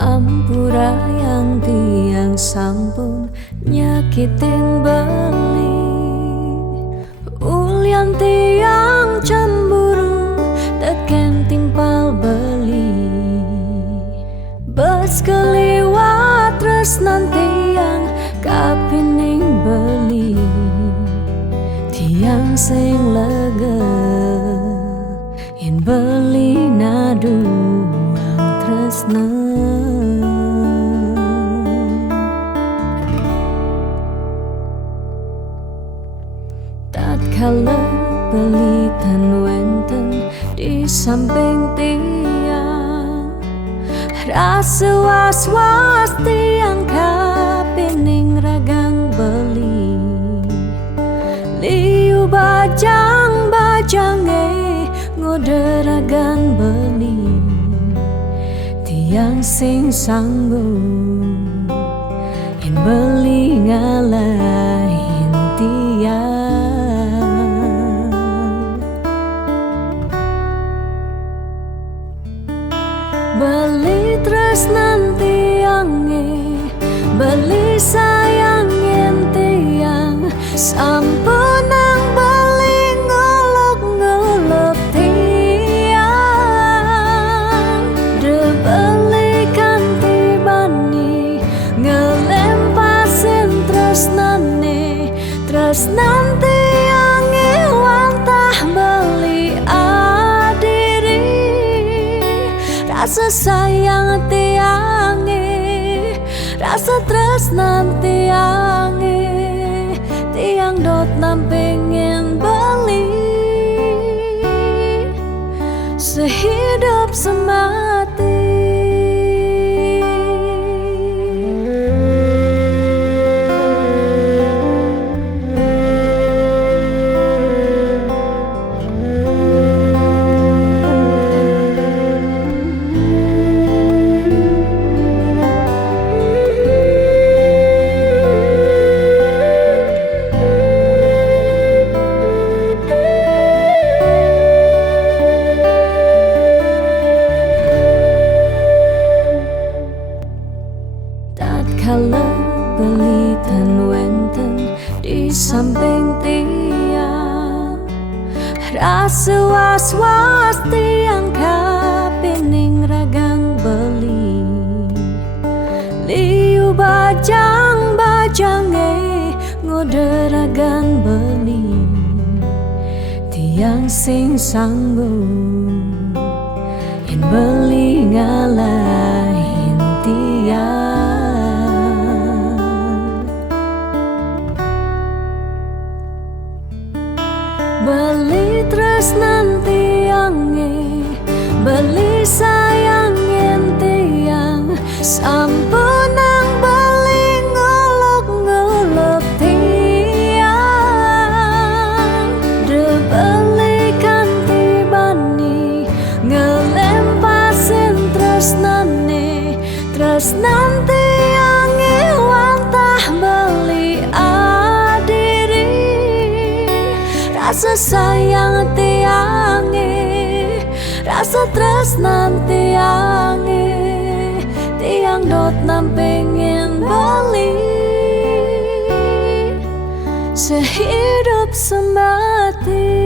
Ampura yang tiang sampun nyakitin beli, ulian tiang cemburu teken timpal beli. Bes keliwat tresnan tiang kapining beli, tiang sing lega yen beli naduang tresna. Tatkala beli tan wenten di samping tiang, rasa was-was tiang kapining ragang beli. Liu bajang-bajange ngode ragan beli, tiang sing sanggup yen beli ngalahin tiang. Beli tresnan tiange, beli sayangin tiang, sampunang beli ngolok-ngolok tiang. De beli kanti bani ngelempasin tresnane, tresnan tiange wantah beli adiri. Rasa sayang tiange, rasa tresnan tiange, tiang dot nampingin beli sehidup semati. Tatkala beli tan wenten di samping tiang, rasa was-was tiang kapining ragang beli. Liu bajang-bajange ngode ragan beli, tiang sing sanggup yen beli ngalahin tiang. Beli tresnan tiange, beli sayangin tiang, sampunang beli ngolok-ngolok tiang. De beli kanti bani ngelempasin tresnane, tresnan tiange wantah beli adiri. Rasa sayang tiange, rasa tresnan tiange, tiang dot nampingin beli sehidup semati.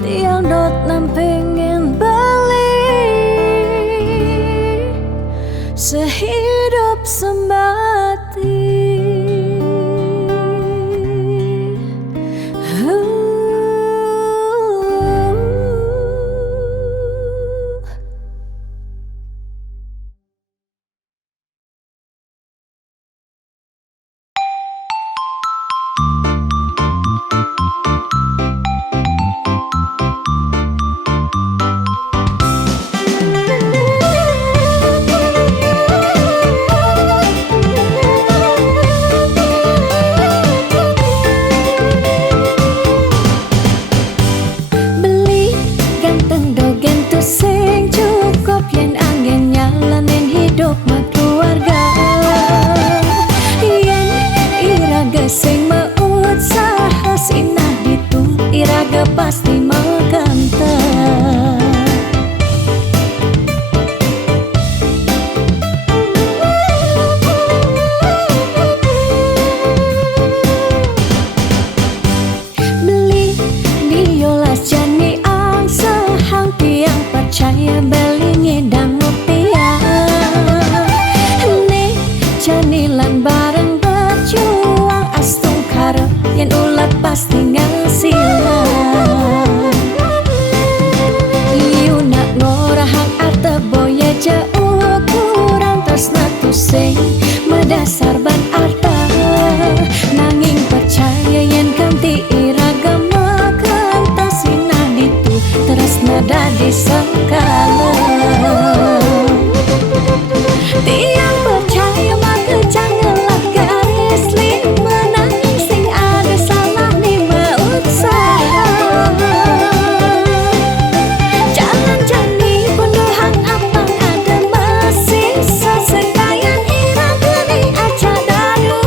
Tiang dot nampingin beli sehidup semati. sing cukup yen angin nyalanin hidup mak keluarga. Yen iraga sing maut saha sinah ditu iraga pasti makanta. Percaya belingi dan ngopia nih janilan bareng berjuang astung karep yang ulat pasti ngasilan. Iu nak ngorahang arte boya jauh kurang tresna tu sing medasar ban arta nanging percaya yen kanti iragama kantasina ditu tresna dadi sekala. Tiang percaya maka janganlah garis lima nanging sing ada salah ni usaha. Jalan jani penuhang apang ada masih sesekayan irang geni aja dadu.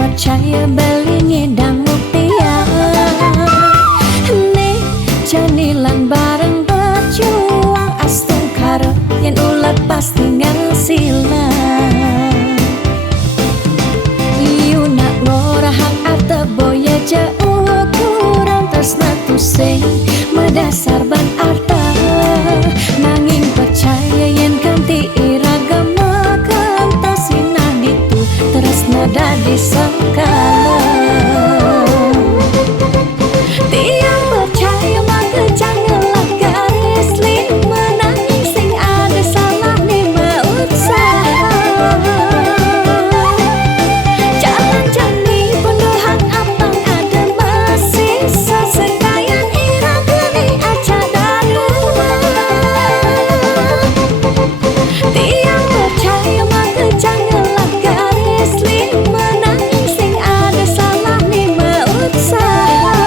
Percaya belingi dan ngopia nih janilan bareng berjuang astung karep yang ulat pasti ngasilan. Iu nak ngorahang arte boya jauh kurang tresna tu sing medasar ban arta nanging percaya yen kanti iragama kantasina ditu tresna dadi sekala. Tiang percaya maka janganlah garis lima nanging sing ada salah ni usaha. Jalan jani penuhang apang ada masih sesekayan irang geni aja dadu. Tiang percaya maka janganlah garis lima nanging sing ada salah ni usaha.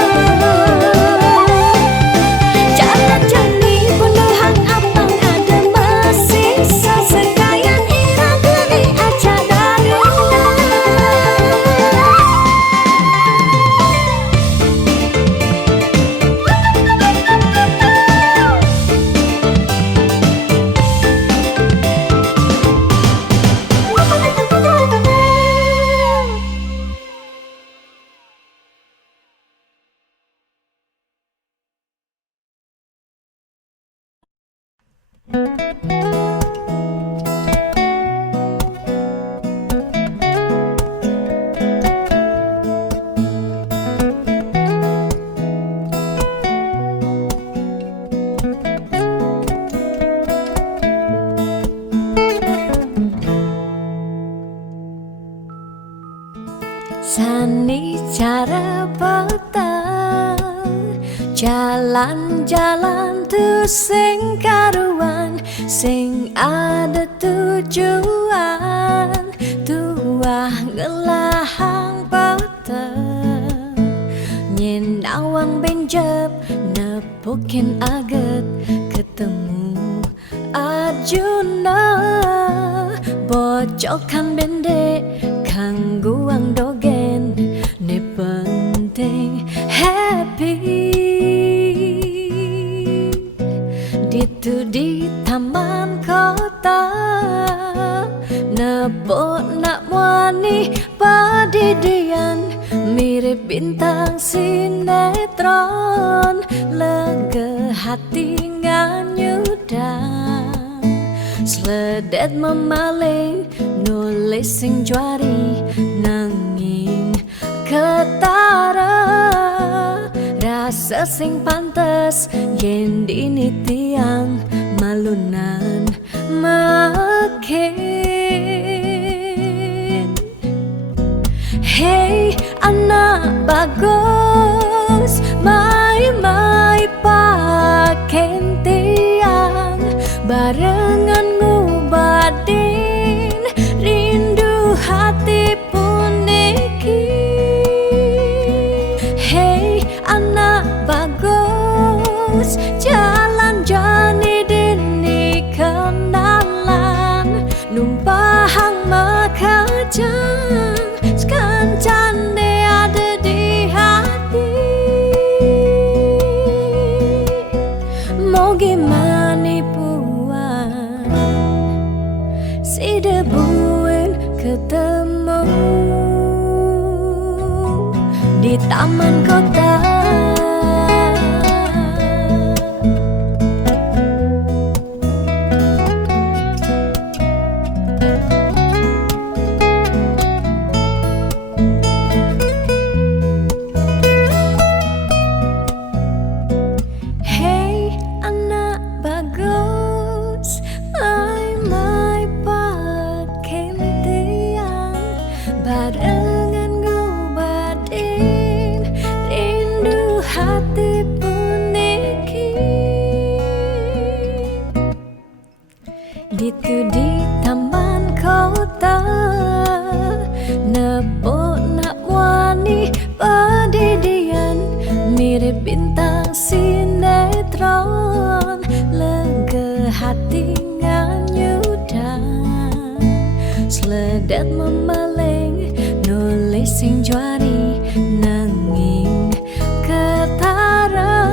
Jalan jani penuhang apang ada masih sesekayan irang geni aja dadu. Sani cara petang jalan-jalan tu sing karuan sing ada tujuan tuah ngelahang petang nyen awang benjep nepukin aget ketemu Arjuna bocokan bendek kangguang dogen ne penting happy ditu di taman kota nepok nak wani padidian mirip bintang sinetron lega hati nganyudan sledet memaling nulis sing juari nanging ketara rasa sing pantes yen dini tiang malunan makin. Hey anak bagus, mai paken tiang barengan ngubadin rindu hati puniki. Hey anak bagus, jalan jani dini kenalan numpahang makajang sekancan de ada di hati. Mau gimana puan si debuin ketemu di taman kota. Hey anak bagus, mai paken tiang barengan ngobadin rindu hati puniki. Ditu di taman kota nepok nak wani padidian mirip bintang sinetron lega hati nganyudan seledet memeleng nulis sing juari nanging ketara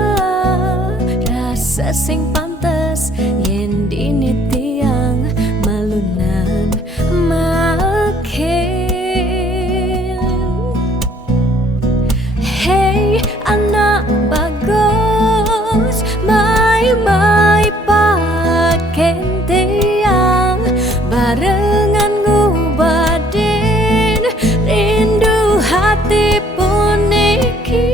rasa sing pantes yen dini tiang malunan makin. Hey anak bagus, mai paken tiang barengan ngubadin rindu hati puniki.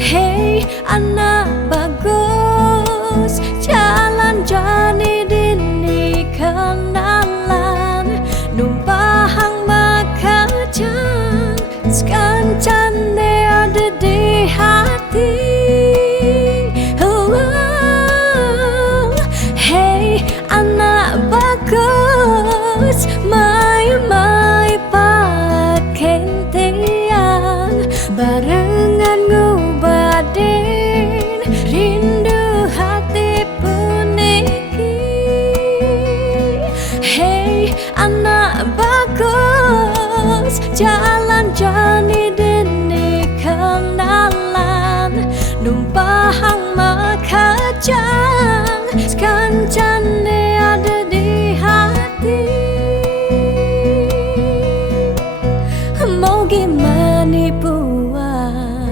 Hey anak bagus, jalan jani dini kenalan numpahang makajang sekancan de ada di hati. Hey anak bagus, mai paken tiang barengan ngubadin rindu hati puniki. Hey anak bagus, jalan jani dini kenalan numpahang makajang sekancan de ada di hati. Mau gimana puan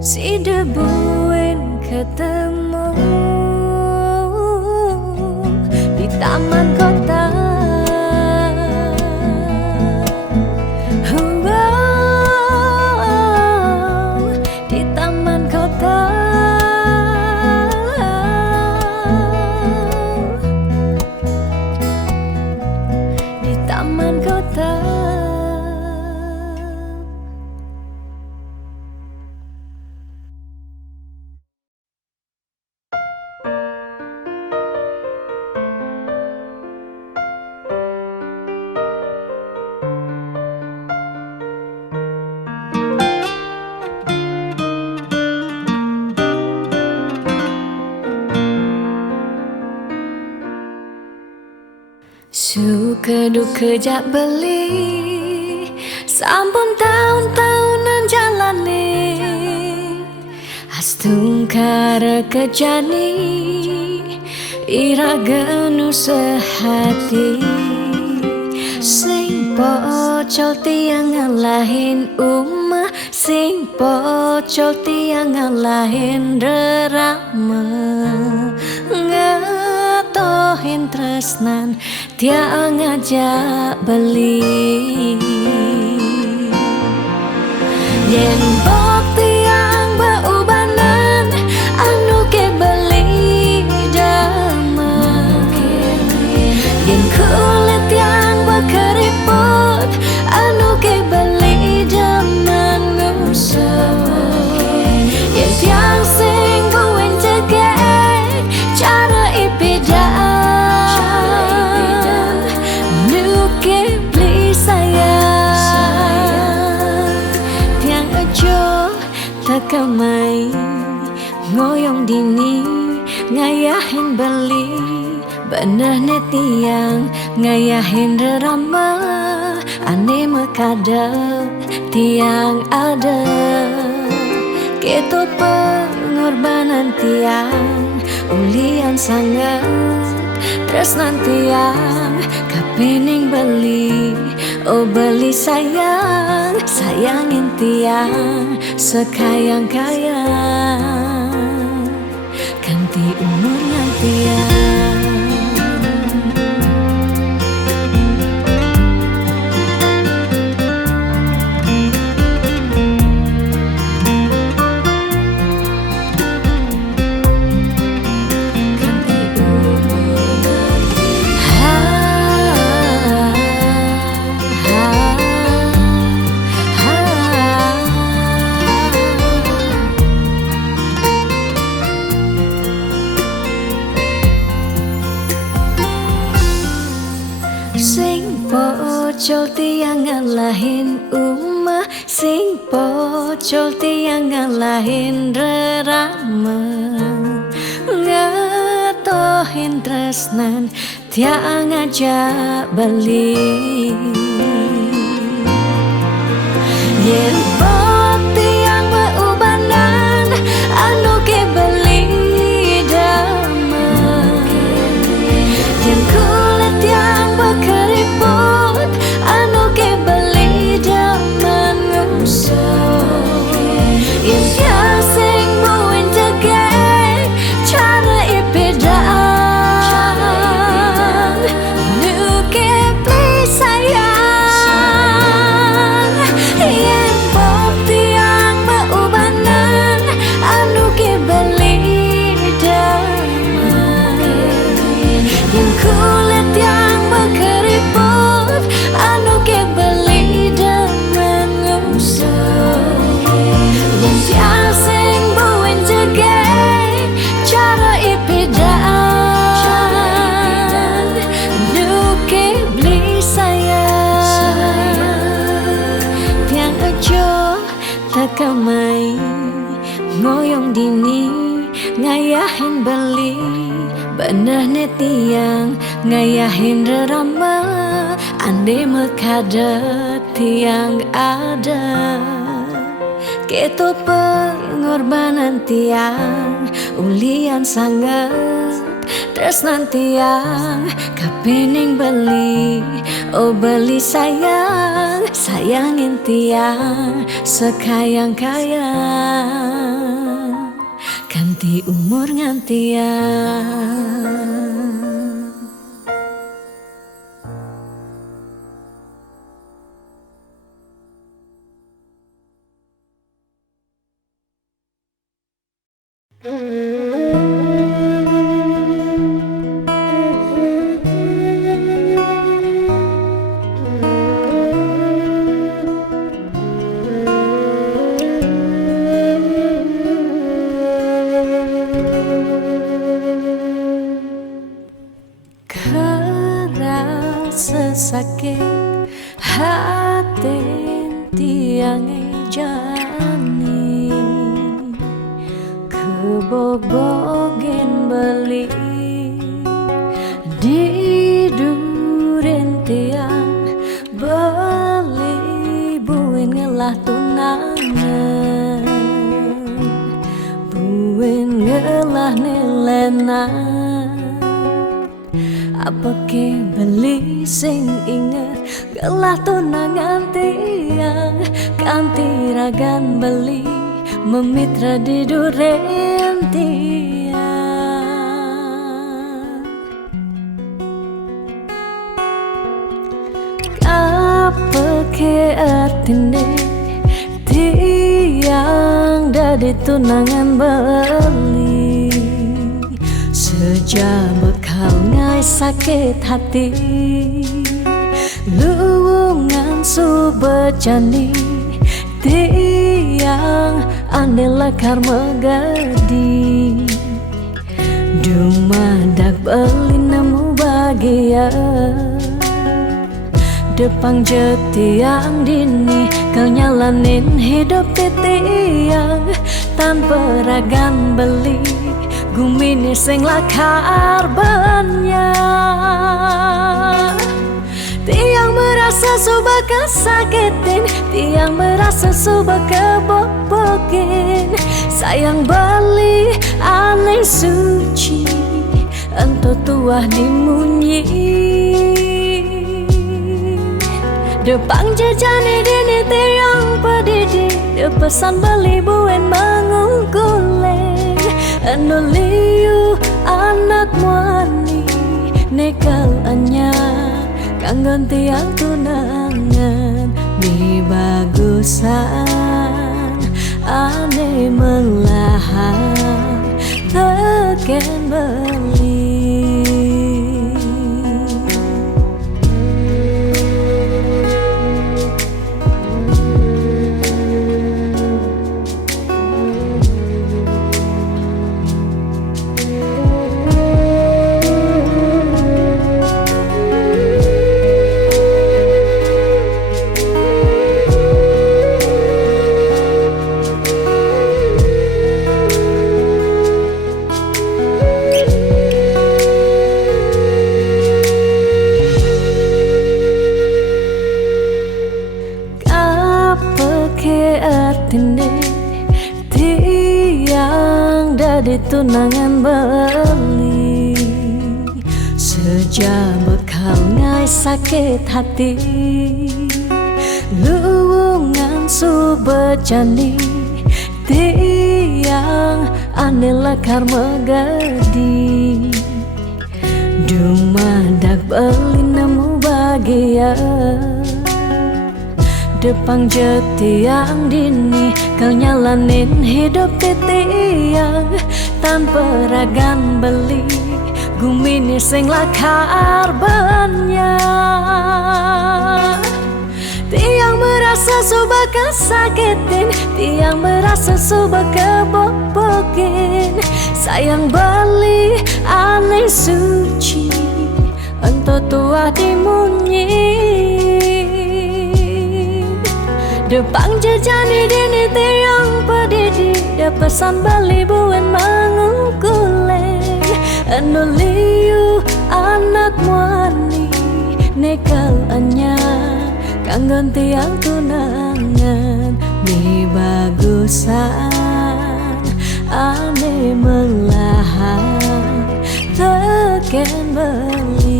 si debuin ketemu di taman kota. Di taman kota. Di taman kota. Suka duka jak beli sampun tahun-tahunan jalani astung kara kejani ira genu sehati sing pocol tiang ngalahin umah sing pocol tiang ngalahin rerama ngatohin tresnan tiang ngajak beli yen bok tekamai ngoyong dini ngayahin beli bener netiang ngayahin rerama ane mekadep tiang ada ketut pengorbanan tiang ulian sangat tresnan tiang kapening beli oh beli sayang sayangin tiang sekayang-kayang ganti umur tiang. Sing pocol tiang ngalahin umah, sing pocol tiang ngalahin rerama, ngatohin tresnan tiang ngajak beli. Yen pot tiang beubanan anu ke beli dama, yen kulit tiang keriput anu ke beli daman ngusuk yen sing buin tegek cara ipedang nu ke beli sayang yen pop tiang beubanan anu ke beli daman yen kulit tiang keriput anu ke beli demen ngusuk yen sing buin tegek cara ipedang nu ke beli sayang tiang aja tekamai ngoyong dini ngayahin beli bener netiang ngayahin rerama ande mekadet tiang ada keto pengorbanan tiang ulian sangat tresnan tiang kapening beli oh beli sayang sayangin tiang sekayang-kayang ganti umur ngantiang. Sesakit hati tiang jani kebobogen beli di duren tiang beli buin ngelah tunangan buin ngelah nilenan apa ke beli sing inget gelah tunangan tiang kanti ragan beli memitra di duren tiang apa ke artine tiang dari tunangan beli sejak bekal ngai sakit hati luwungan subecani tiang ane lakar megadi dumadak beli nemu bahagia Depan jetiang dini kau nyalanin hidup titiang tanpa ragan beli gumini sing lakar banyak. Tiang merasa suba kesakitin, tiang merasa suba kebobokin. Sayang beli aneh suci, ento tuah dimunyi. Depan jejani dini tiang pedidi, depesan beli buen mengungkuleng. Eno liu anak muani, nekal anyar kanggon tiang tunangan. Di bagusan ane melahan teken beli. Tiang dari tunangan beli sejak bekal ngai sakit hati luwungan subejani tiang ane lekar megadi dumadak beli nemu bahagia. Depan jetiang dini kau nyalanin hidup titiang tanpa ragan beli gumini sing lakar banyak. Tiang merasa suba kesakitin, tiang merasa suba kebobokin. Sayang beli aneh suci, ento tuah dimunyi. Depan jejani dini tiang pedidi, depesan beli buen mengungkuleng. Eno liu anak muani, nekal anyar kanggon tiang tunangan. Di bagusan ane melahan teken beli.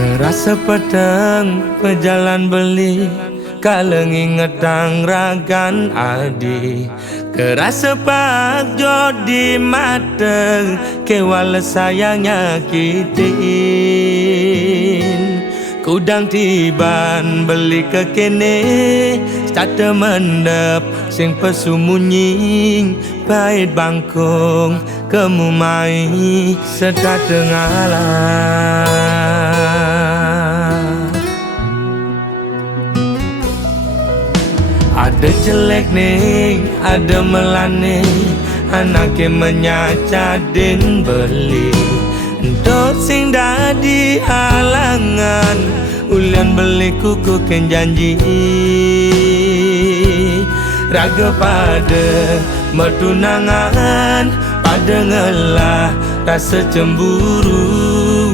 Kerasa pedang pejalan beli kaleng ingetang ragan adi. Kerasa pak jodi mateng kewala sayang nyakitin. Kudang tiban beli ke kene start mendep sing pesumunying pahit bangkong kemumai serta tengalah. Ada jelek nih, ada melane, anaknya menyacadin beli. Untuk sing dadi halangan, ulian beli kuku ken janji. Raga pada Mertunangan pada ngelah rasa cemburu.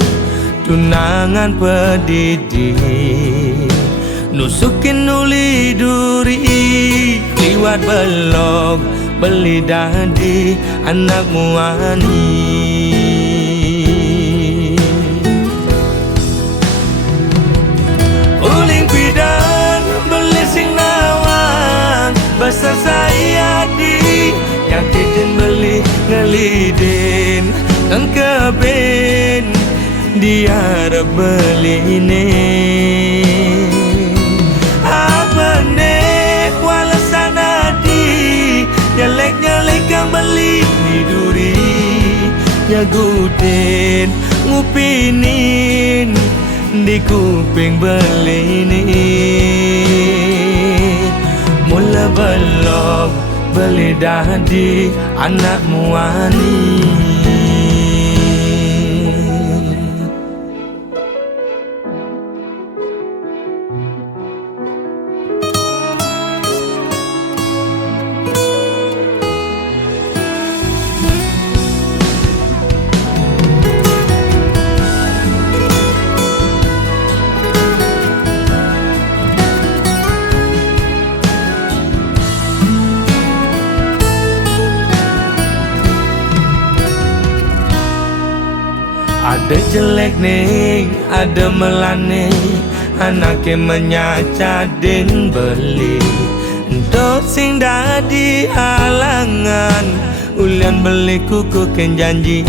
Tunangan pedidi nusukin uli duri, liwat belok beli dadi anak muani. Uling pidan beli sing nawang basa saya di yakin beli ngelidin dan keben dia beli ini. Apa ne wala sana di nyalek kang beli di duri nyagudin ngupinin di kuping beli ini. Mula belok beli dadi anak muani. Ada jelek ning, ada melane, anake menyacadin beli. Untuk sing dadi halangan, ulian beli kuku ken janji.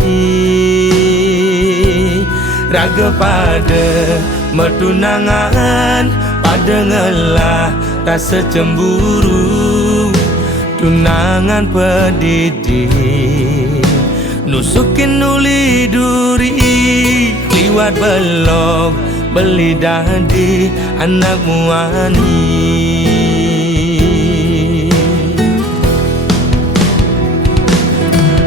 Raga pada mertunangan, pada ngelah rasa cemburu. Tunangan pedidi nusukin uli duri, liwat belok beli dadi anak muani.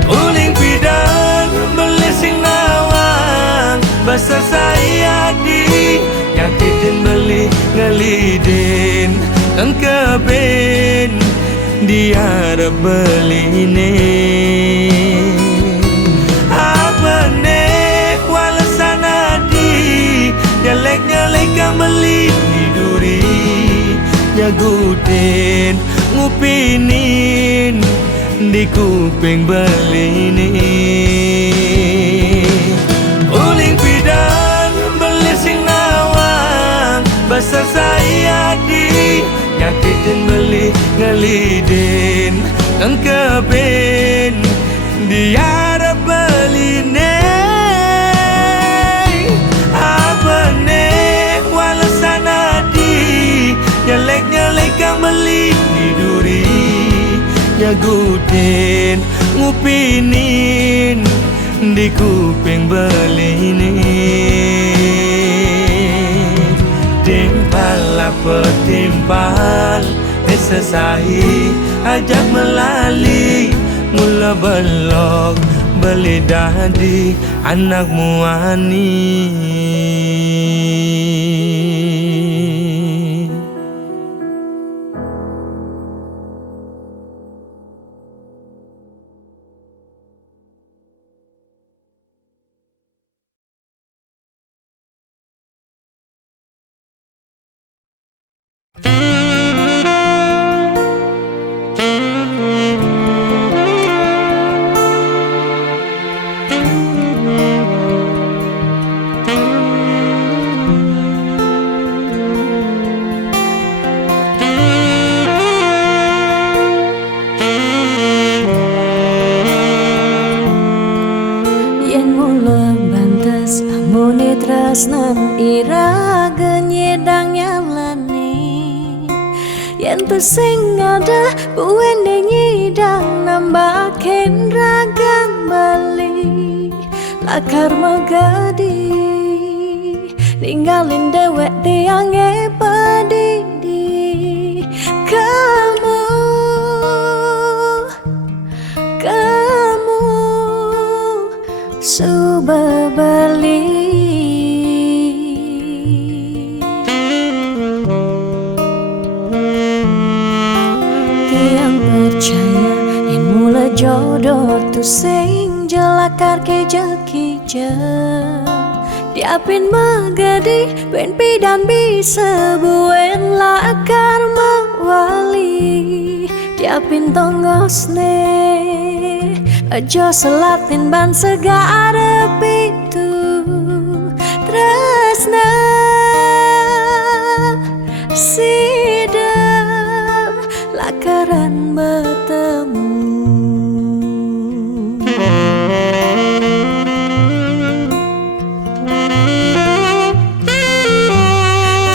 Uling pidan beli sing nawang basa saya di yakin beli ngelidin dan keben dia beli ini. Nyalek kang beli di duri nyagudin ngupinin di kuping beli ini. Uling pidan beli sing nawang basa saya di nyakitin beli ngelidin dan keben dia beli ne. Nyalek kang beli di duri nyagudin ngupinin di kuping beli ini. Timpal apa timpal esesai ajak melali. Mula belok beli dadi anak muani. Tresnan iraga nyedang nyalane yen tu sing ada buwene nyidang nambahin ragan bali lakar magadi ninggalin dewek tiange padidi. Kamu suba bali percaya yang kija Diapin magadi ben pidan bisa buen lakar mawali Diapin tongosne aja selatin ban segara pitu tresna sida lakaran bertemu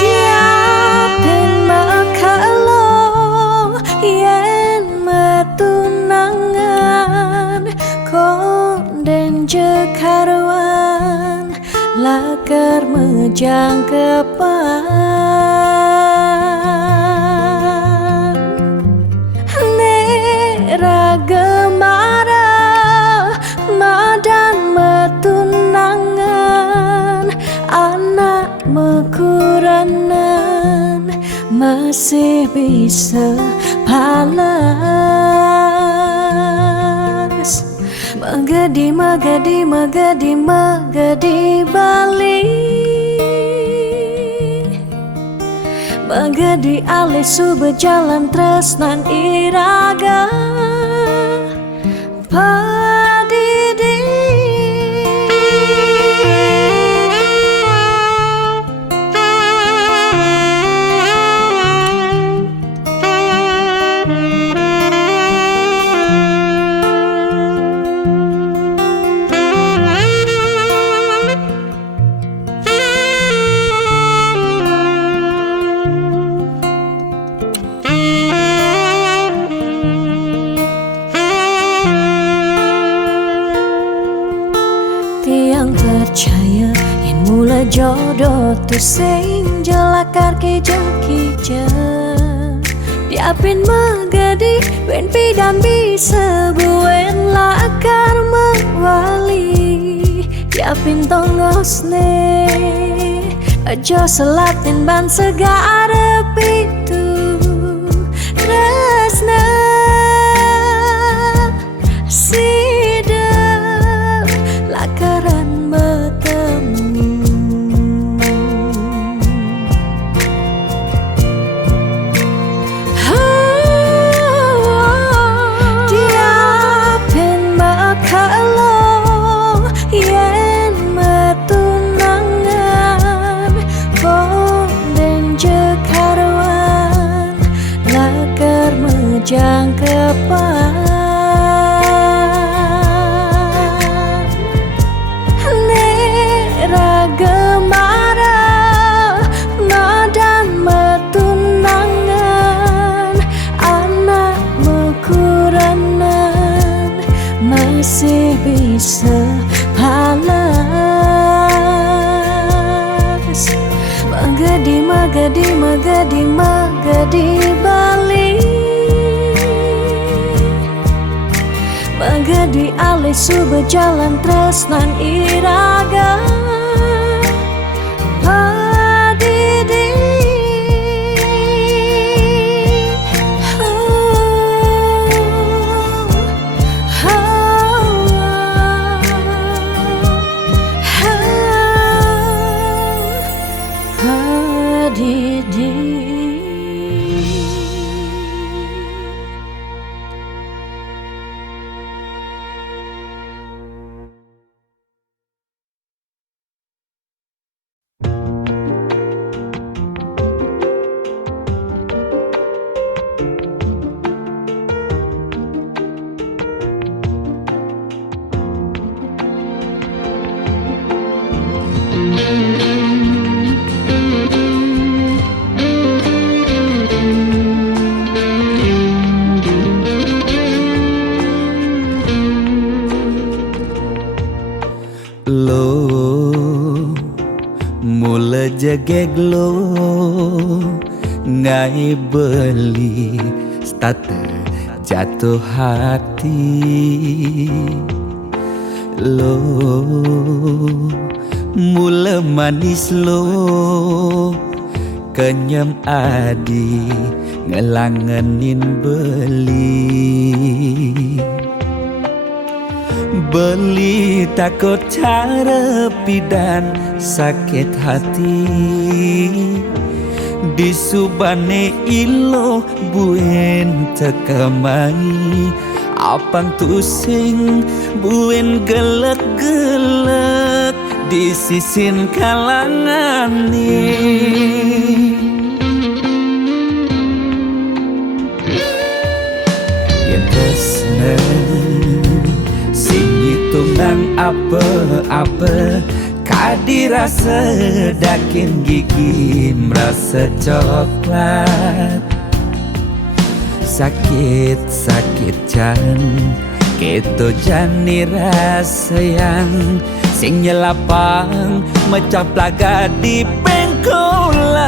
Diapin makalo yen metunangan konden jekarwan lakar mejang kepan nera gemara madan metunangan anak mekuranan masih bisa palas Magadi, magadi, magadi, magadi Bali Magadi alisu berjalan tresnan iraga Padidi Tiang percaya yang mula jodoh tu sing jelakar kija Diapin magadi ben pidan bisa buen lakar mawali Diapin tongosne aja selatin ban segara pitu tresna sida lakaran bertemu Diapin makalo yen metunangan konden jekarwan lakar mejang kepan Gemara madan metunangan anak mekuranan masih bisa palas Magadi, magadi, magadi, magadi Bali Magadi alisu berjalan tresnan iraga Padidi Padidi Mula jageg lo ngai beli starter jatuh hati lo mula manis lo kenyam adi ngelangenin beli Beli takut cara pidan sakit hati Disubane ilo buen tekamai Apang tusing buen gelek-gelek Di sisin kalangan nih Yang kesnen Sing hitungan apa-apa Kadirasa dakin gigi merasa coklat Sakit-sakit jan Keto jani rasa yang Sing nyelapang mecah plaga di pengkolan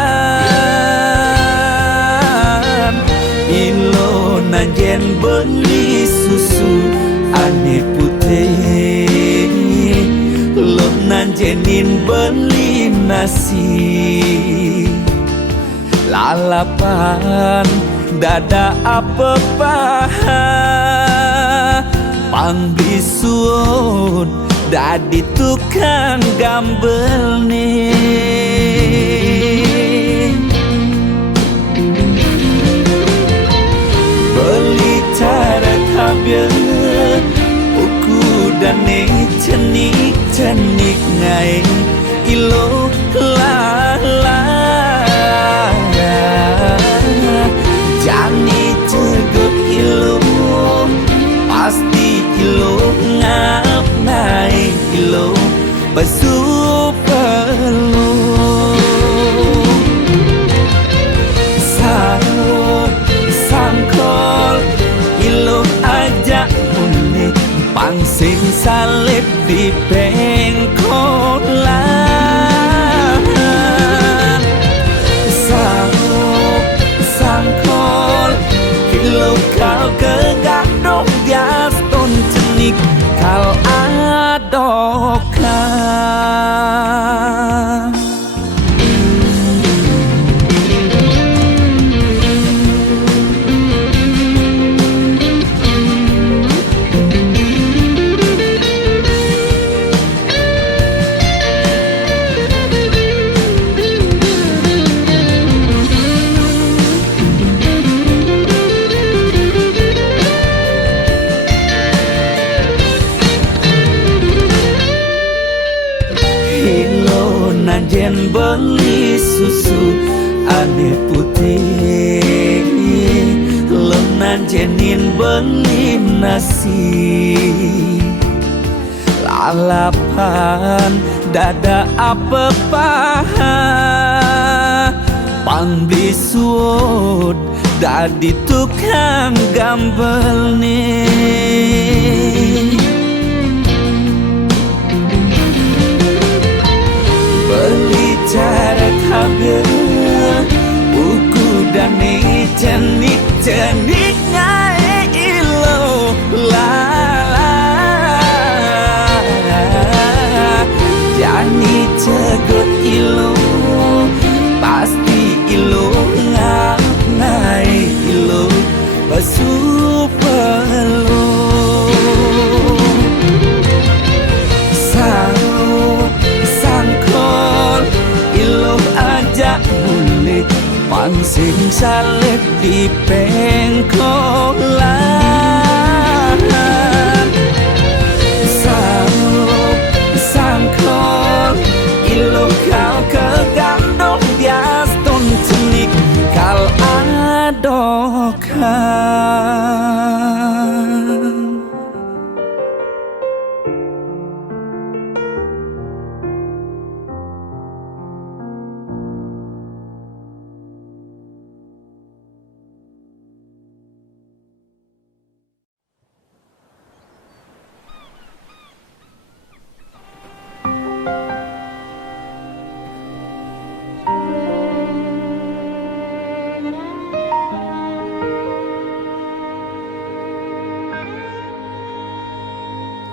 Ilo nanjen beli susu ane putih Lo nanjenin beli nasi Lalapan dada apa paha Pangbisuun dadi tukang gambel nih Beli cara kabel Uku dan cenik-cenik ngai Ilo lala Jani cegot ilo Pasti ilo ngap naik ilo Besu perlu Sangkol ilo ajak unik Pangsing salib di pengkolan Sangkol ilo kau kegadong dias ton cenik kau adokan Nanjen beli susu ane putih Lo nanjenin beli nasi Lalapan dada apa paha Pangbisuun dadi tukang gambel nih Beli cara kabel Buku dan cenik-cenik ngai ilo lala Jani cegot ilo Pasti ilo ngap ngai ilo Besu perlu Pangsing salib di pengkolan Sangkol ilo kau kegandong bias ton cenik kal adokan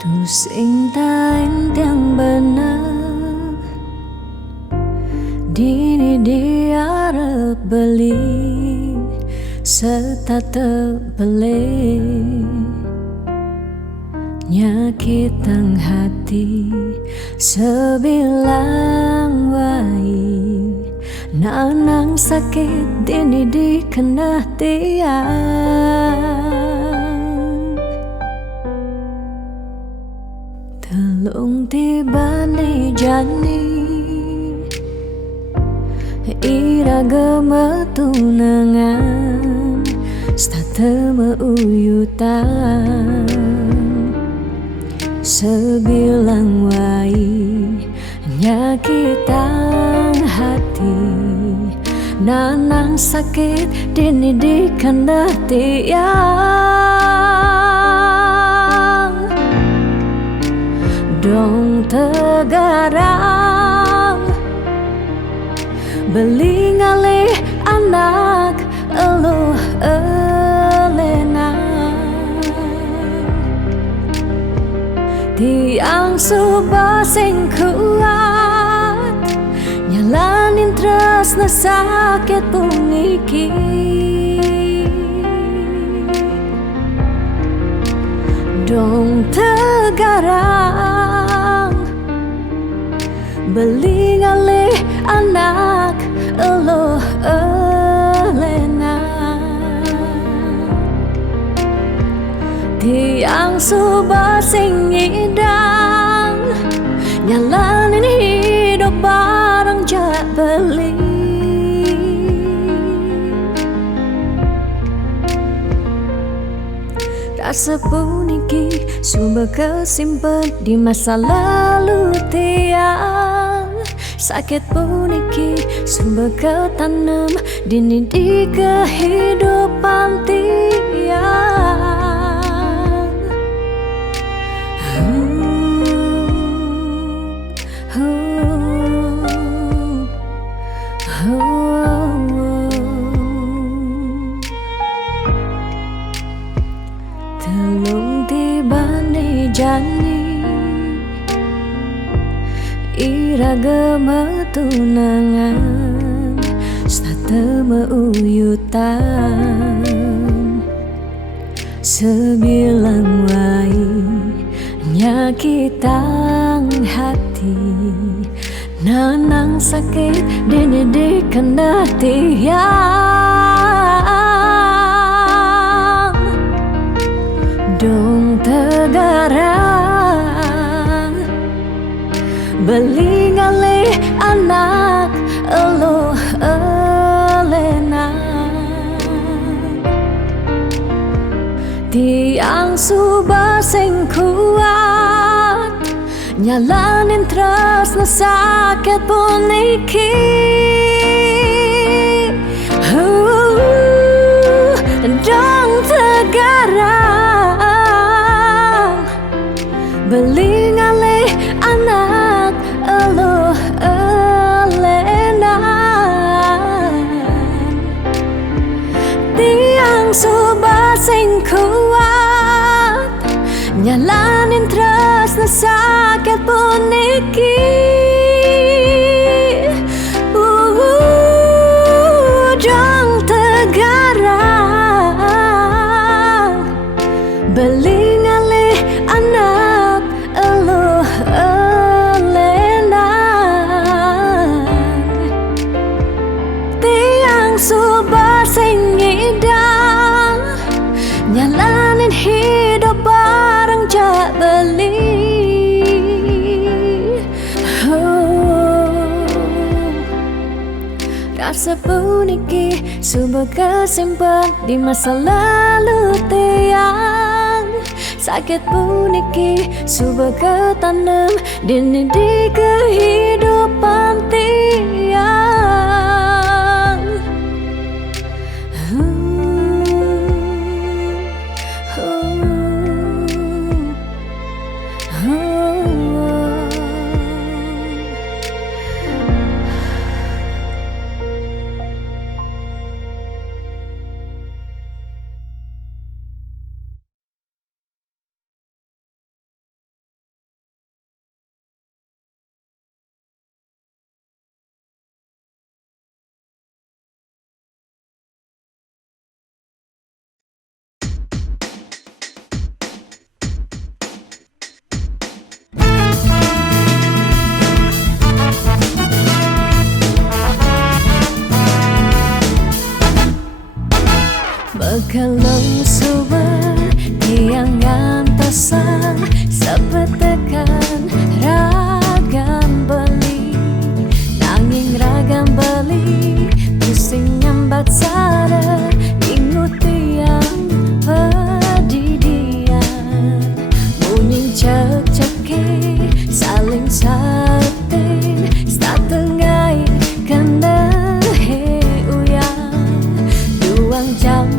Tu sing tain yang benar Dini dia beli Serta terbeli nyakitang hati sebilang wai nanang sakit dini di kena tiang telung tiba ni jani iraga matunangan stata mauyutan sebilang wai nyakitang hati nanang sakit dini di kena tiang dong tegarang beli ngalih anak eluh elena tiang subah sing kuat nyalanin terus na sakit pungiki dong tegarang beli ngalih anak eluh elena tiang subah sing idang nyalanin hidup bareng jak beli rasa puniki sumber kesimpan di masa lalu tiang sakit puniki sumber ketanam dini di kehidupan tiang telung tibane jani iraga matunangan stata mauyutan sebilang wai nyakitang hati nanang sakit dini di kena tiang dong tegarang beli ngalih anak eluh elena tiang subah sing kuat nyalanin terus na sakit puniki dong tegarang beli ngalih anak eluh elena tiang subah sing kuat nyalanin terus na sakit puniki dong tegarang beli ngalih anak eluh elena tiang subah sing idang nyalanin hidup bareng jak beli rasa puniki sumber kesimpan di masa lalu tiang sakit puniki sumber ketanam dini di kehidupan tiang Kalau sumber tiang ngantosan sepetekan ragam beli, nanging ragam beli pusing nyambat sada ingut tiang pedidian. Munying cek-ceki saling satin statengai kena he uyang duang jam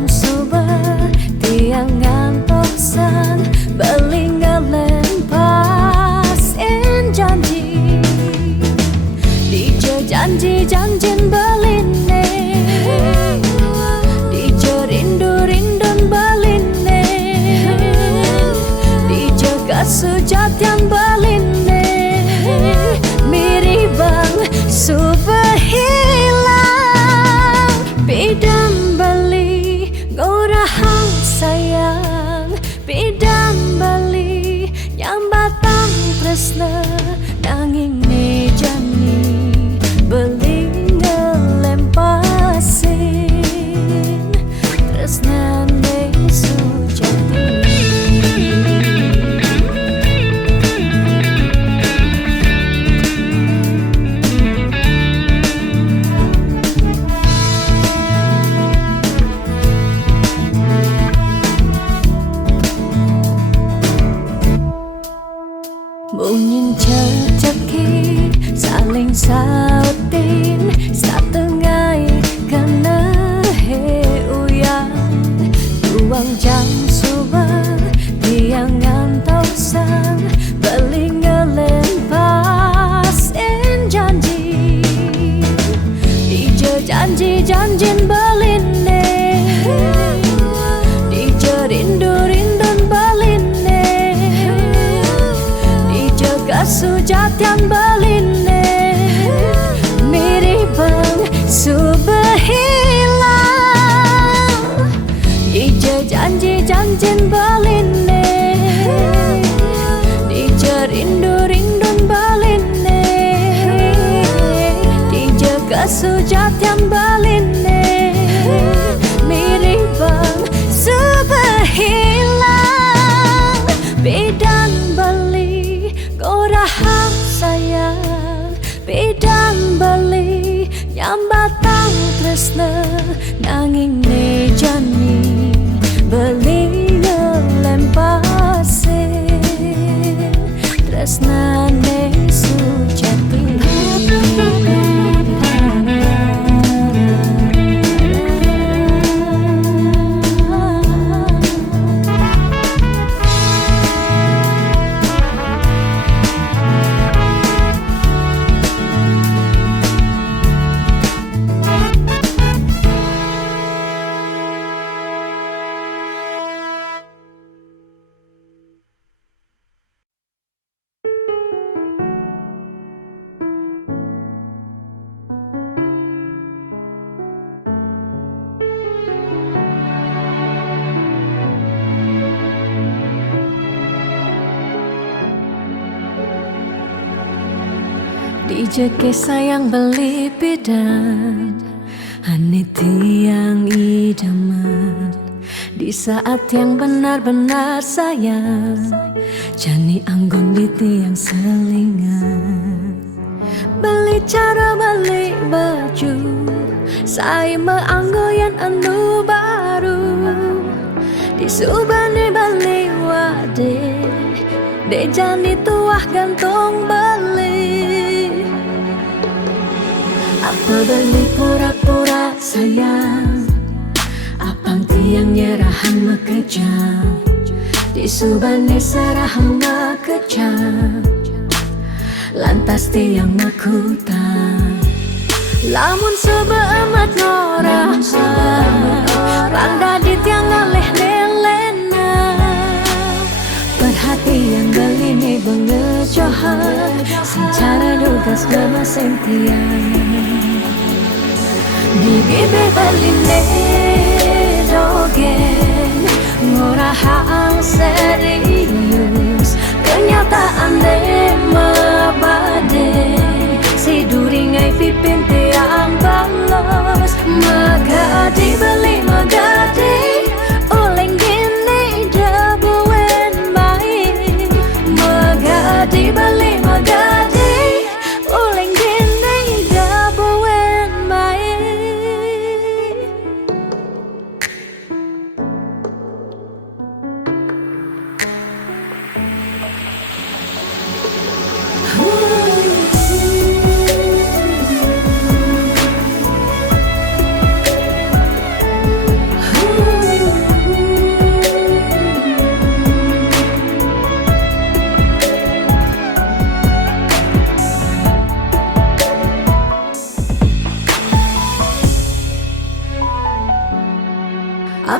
tiang ngantosan belingalen pasin janji janjin beline DJ rindu-rindun beline DJ kesujatian beline miribang subhilang bidam beli ngorahang sayang bidam beli nyambatang tresna nanging nejani beli ngelempasin tresna ne sujati. Munying cek-ceki saling sautin satengai kena he uyang duang jam subuh tiang ngantosan belingelen pasin janji DJ janjin beline DJ rindu-rindun beline kesujatian beline miribang subhilang DJ janjin beline DJ rindu-rindun beline DJ kesujatian beline miribang subhilang bidan beli ngorahang sayang bidang beli nyambatang tresna nanging nejani beli ngelempasin tresna ne sujati. DJ sayang beli bidan ane tiang idaman di saat yang benar-benar sayang jani anggon di tiang selingan beli cara beli baju saya meanggoyan anu baru di subane beli wade de jani tuah gantong beli apa beli pura-pura sayang apang tiang nyerahan makejam di subane serahan makejam lantas tiang makutang lamun sebeamat ngorah randa di tiang ngaleh nelena perhatian beli nih bengejohan secara dugas gemaseng tiang di bibir beline dogen ngorahang serius kenyataan de mabade si duringai pipin tiang balos magadi beli magadi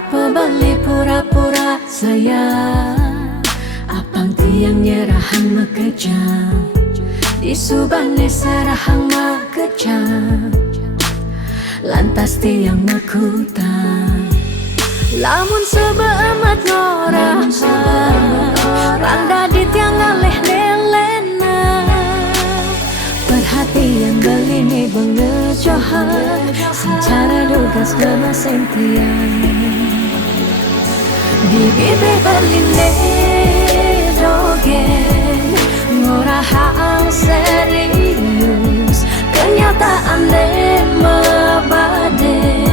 Apa beli pura-pura sayang, apang tiang nyerahan mekejang, di subane serahang mekejang, lantas tiang mekutang. Lamun sebeamat ngorah, randa di tiang ngaleh nelena, perhatian beli nih bengejohan, secara dugas gemaseng tiang. Di bibir beli dogen, ngorahang serius, kenyataan deh mabade,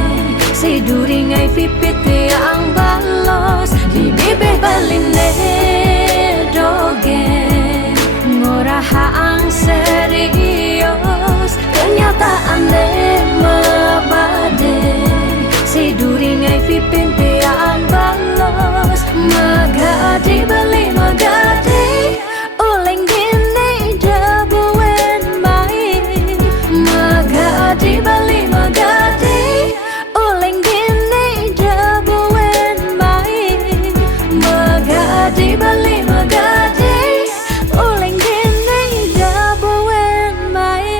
si duringai pipit yang balos. Di bibir beli dogen, ngorahang serius, kenyataan deh mabade, si duringai pipit yang balos. Magadi beli magadi, oleng gini dabuen main. Magadi beli magadi, oleng gini dabuen main. Magadi beli magadi, oleng gini dabuen main.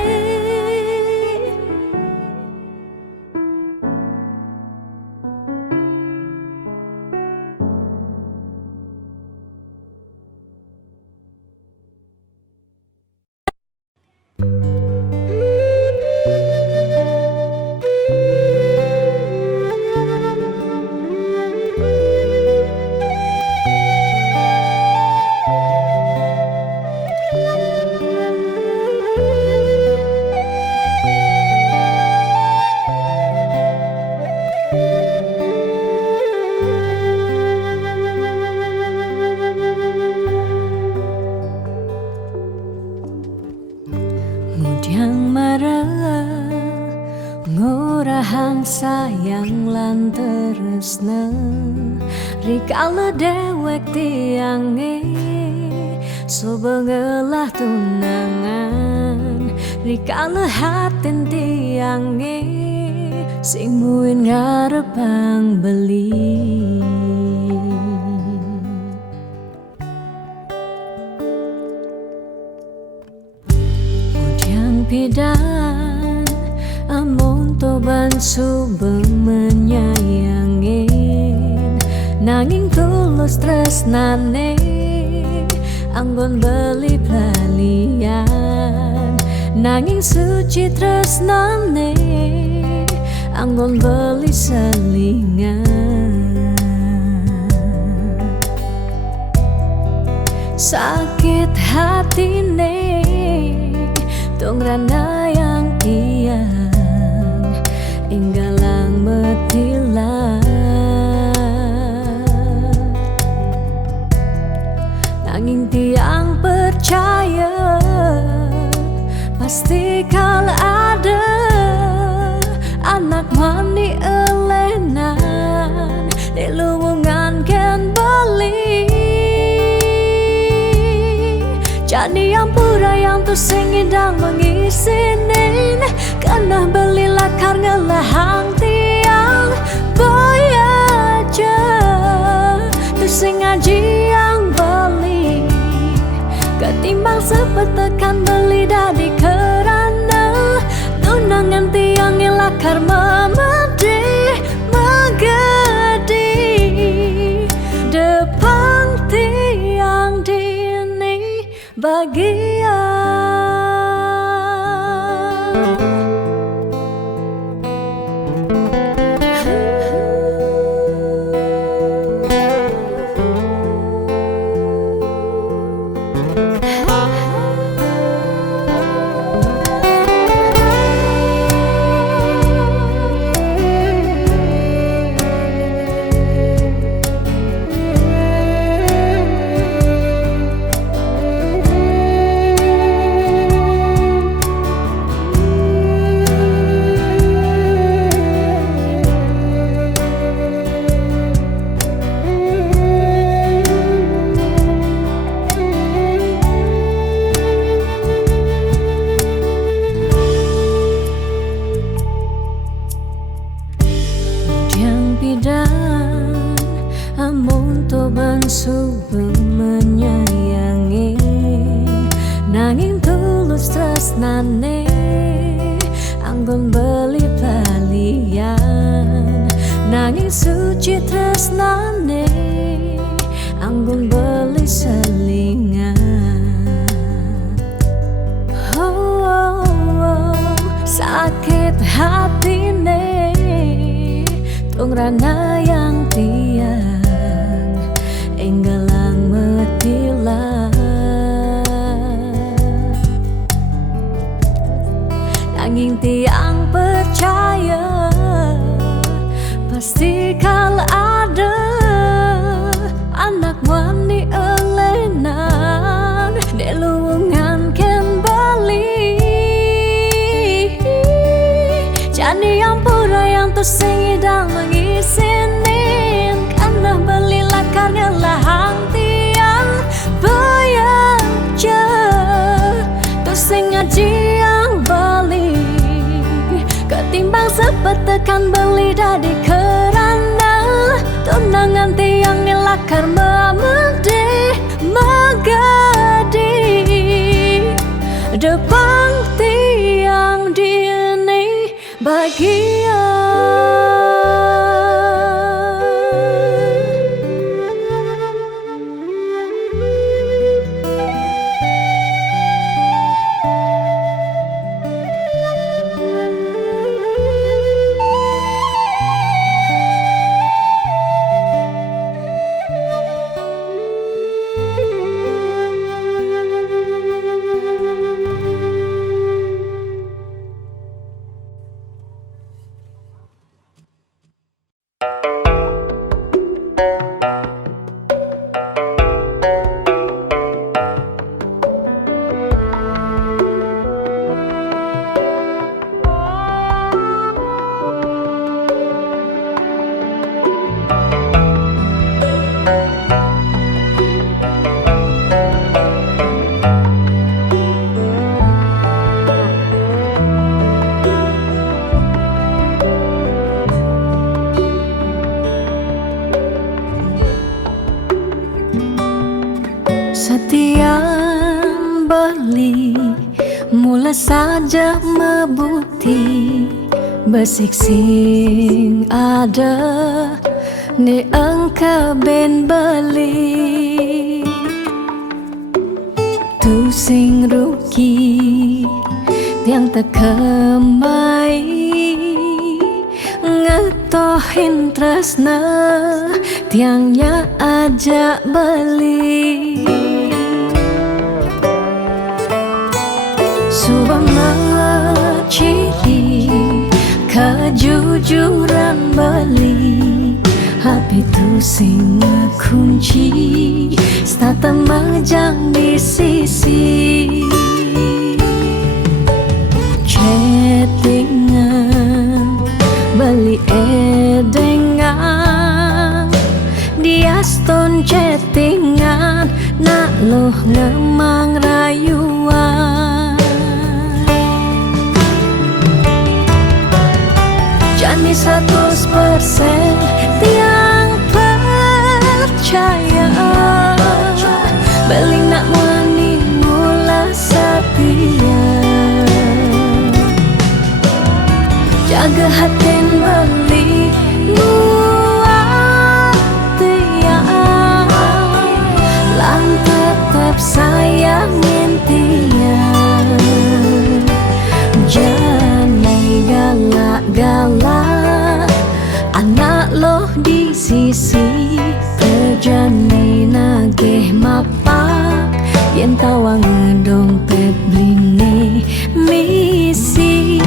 Ngudyang marah, ngorahang sayang lan tresna, rikala dewek tiange, so bengelah tunangan, rikala hatin tiange, sing muin ngarepang beli. Pidan amun toban subeng menyayangin, nanging tulus tresnane anggon beli pelalian, nanging suci tresnane anggon beli selingan. Sakit hatine tong rana yang tiang, inggalang metilan, nanging tiang percaya pasti kal ada anak mani elenan di luwungan ken beli. Jadi yang pura yang tu sing idang mengisinin, karena beli lakar ngelahang tiang boy aja, tu sing ngaji yang beli, ketimbang sepetekan beli dari kerana tunangan tiang lakar memedi magadi depan tiang dini bagian. anggun beli balian nanging suci tresnane anggun beli selingan. Sakit hatine tungrana yang tiang enggalang metilah nanging tiang percaya pasti kal ada anak wani elenan de luwungan ken bali jani yang pura yang tersing idang mengisinin karena beli lakarnya lahang tiang bayar je tersing ngaji yang beli ketimbang sepet tekan beli dadi kerana tunangan tiang nilakar memede magadi depan tiang dini bahagia. Setiap beli mula saja mebuti besik sing ada ni engkau ben beli tu sing rugi tiang tekemai ngetohin tresna tiangnya ajak beli subama ciri kejujuran beli hati tu sing kunci stata majang di sisi chattingan beli edengan dia stone chattingan nak loh ngemang rayuan jani 100% tiang percaya beli nak wani mula setia jaga hati beli buat tiang lang tetap sayangin tiang jangan galak-galak anak loh di sisi terjani nageh mapak yen tawang dompet bline misi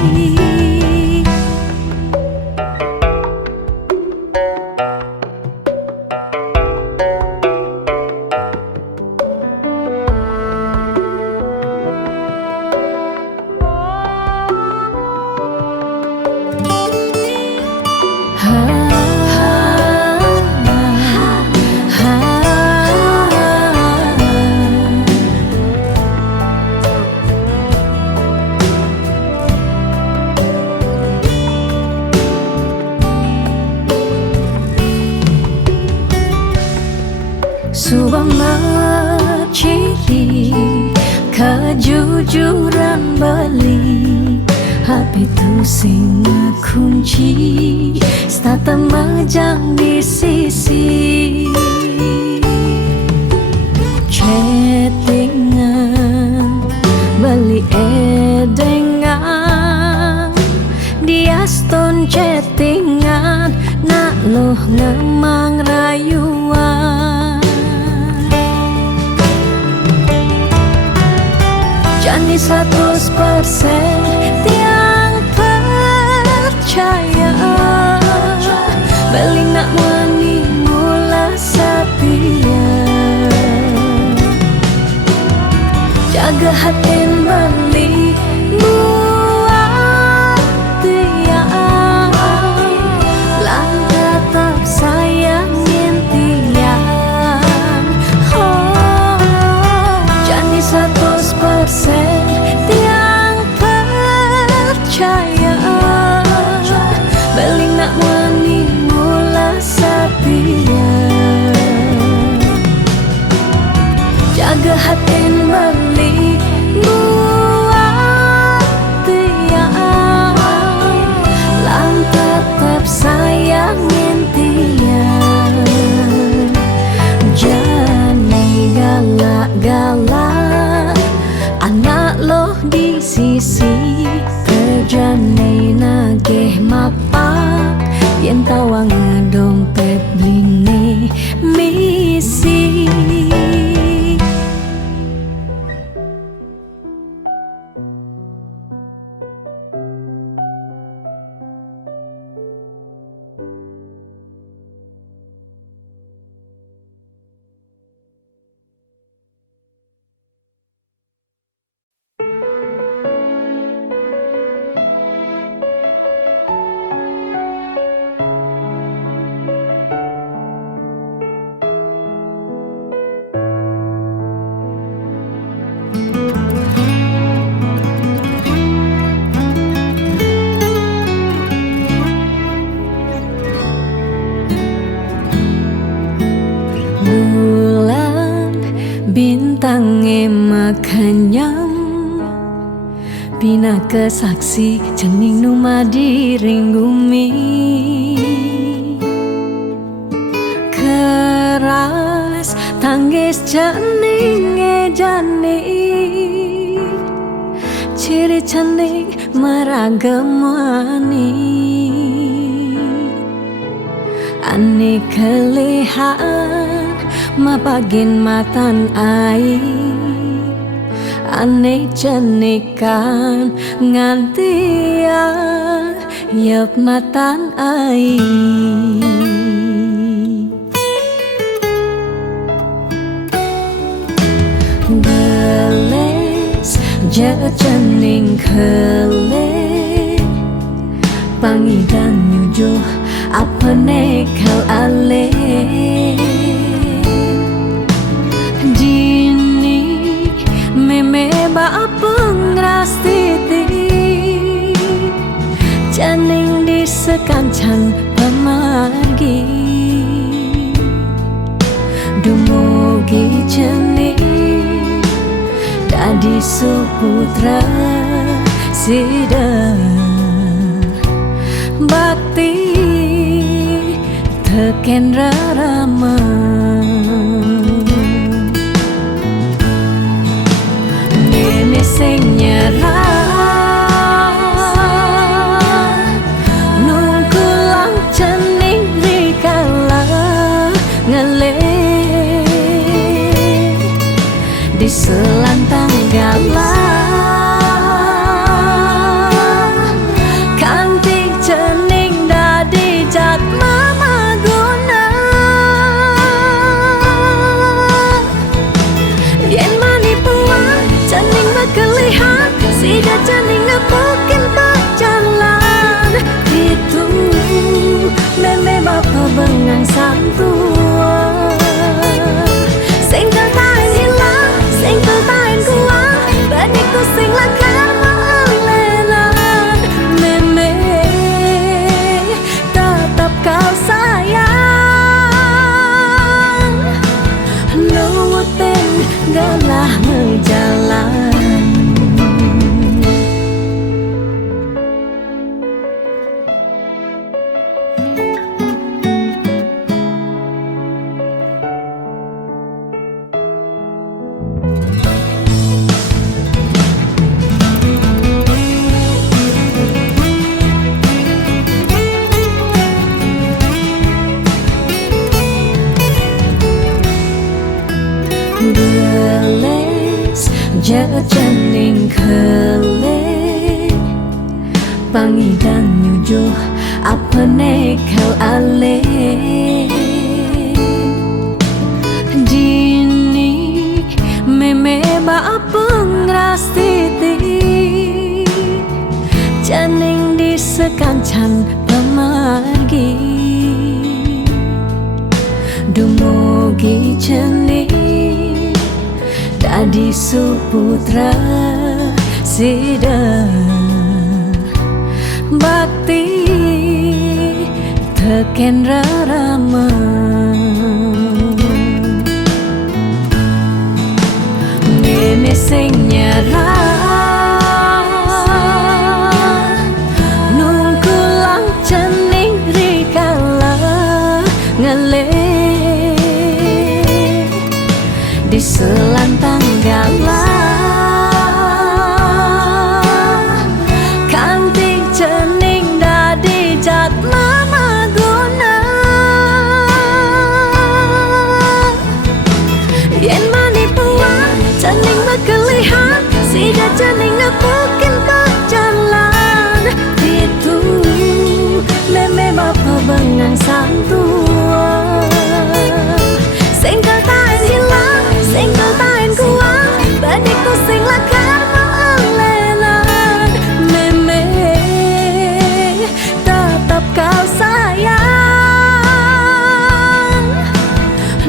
subama ciri kejujuran beli HP tu sing kunci, starter majang di sisi. Chattingan beli edengan, dia stone chattingan, nak loh ngemang rayuan. Jani 100% tiang percaya, beli nak wani mula setia. Jaga hatin beli buat dia, lang tetap sayangin tiang. Oh, Jani 100% tiang percaya, beli nak wani mula setia. Jaga hatin beli buat dia, lang tetap sayangin dia. Jangan galak-galak, anak loh di sisi. Kerjane nagih mapak, yen tawang dompet bline misi. Bintangnya makan nyam, bina kesaksi cening numa diring bumi. Keras tanggis cening jani, ciri cening meragamani. Ani kelihat mapagin matan ai, ane cenikan ngantia yep matan ai. Beles jaga cening kele, pangidang nyujuh apa nekal ale. Meme ba pengras titi, cening disekancan pemargi. Dumugi cening dadi suputra sida bakti teken rarama. Sing nyerah, nunggu lang cening rikala ngele di selantang galah. Kantik cening dadi jak mama guna, yen manipuan cening kelihat si jening kele pangidang nyujuh apa nekal ale jini meme ba pengrastiti jening di sekancan pemargi dumugi jening dadi suputra sida bakti teken rarama ngene sing nyerah nungkulang jening rikala ngele di selantang galah kanti jening dadi jat mama guna yen mani puan jening bekelihan sida jening nepukin ke jalan itu meme bapa bengang santua sing katain hilang sing katain kuat badiku sing lakar maalenan meme tetap kau sayang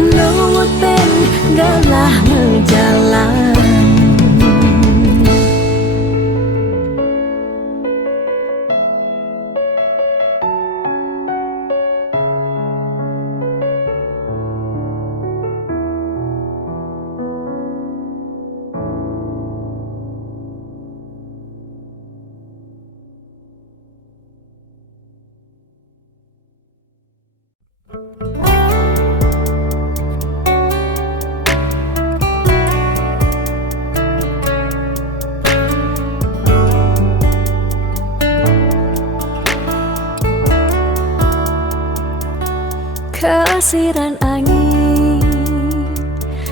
nurutin galah ngejalan. Kesiran angin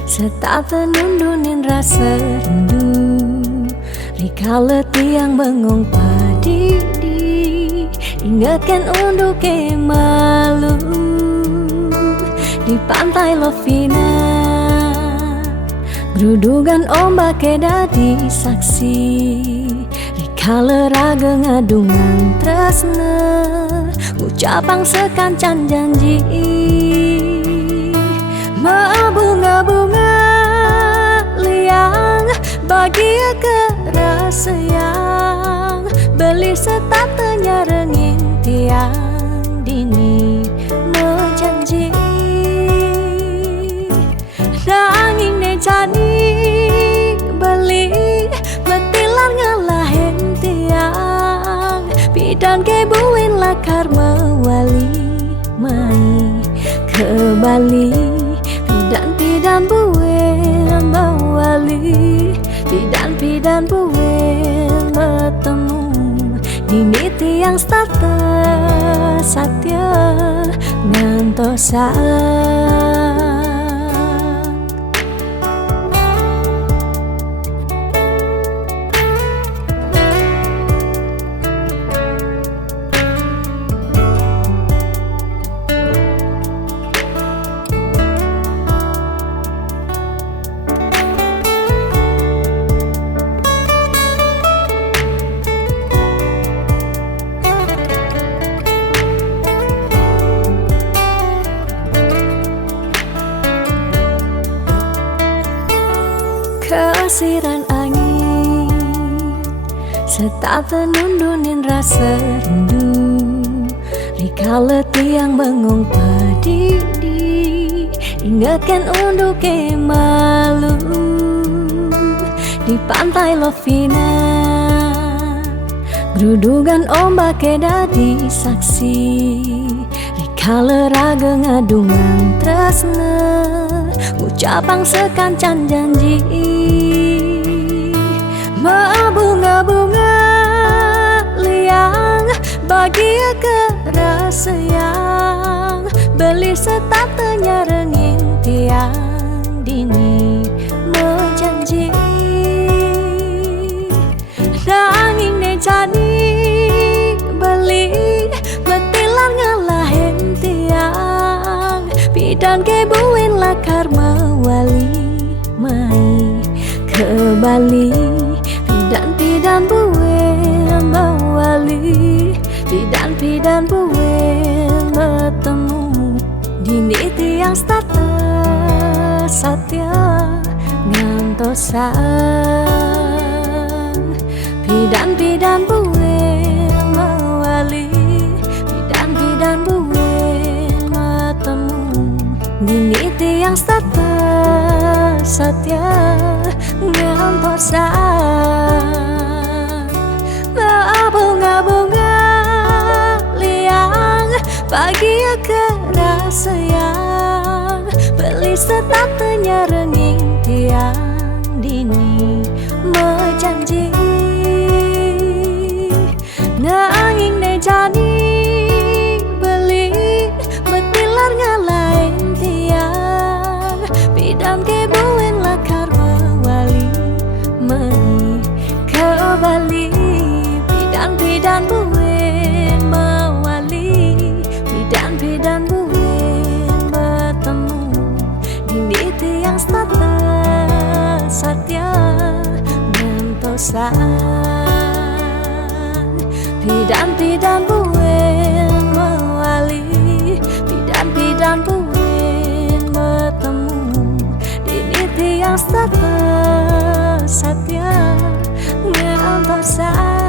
setata nundunin rasa rindu rikala tiang bengong padidi ingatkan untuk malu di pantai Lovina gerudugan ombak dadi saksi rikala raga ngadungan tresna ucapang sekancan janji bunga-bunga liang bahagia kerasa yang beli setatenya rengin tiang dini menjanji nanging ne jadi beli betilan ngalahin tiang bidan kebuin lakar mewali mai ke Bali pidan buin mewali pidan buin bertemu dini tiang stata satya ngantosa kesiran angin setata nundunin rasa rindu rikala tiang bengong padidi ingatkan untuk malu di pantai Lovina gerudugan ombak dadi saksi rikala raga ngadungan tresna ucapang sekancan janji bunga-bunga liang bahagia kerasa yang beli setatenya rengin tiang dini menjanji pidan kebuin lakar mawali mai ke Bali. Pidan buin mawali, pidan buin bertemu. Dini tiang status satya ngantosan. Pidan buin mawali, pidan buin bertemu. Dini tiang status satya ngantosan. Bunga-bunga liang pagi kerasa yang beli setap tenyerenging tiang dini menjanji nanging nejani beli betilar ngalain tiang. Pidan kebuin lakar mawali mei ke Bali. Pidan buin mawali, pidan buin bertemu. Dini tiang status satya ngantosan. Pidan buin mawali, pidan buin bertemu. Dini tiang status satya ngantosan.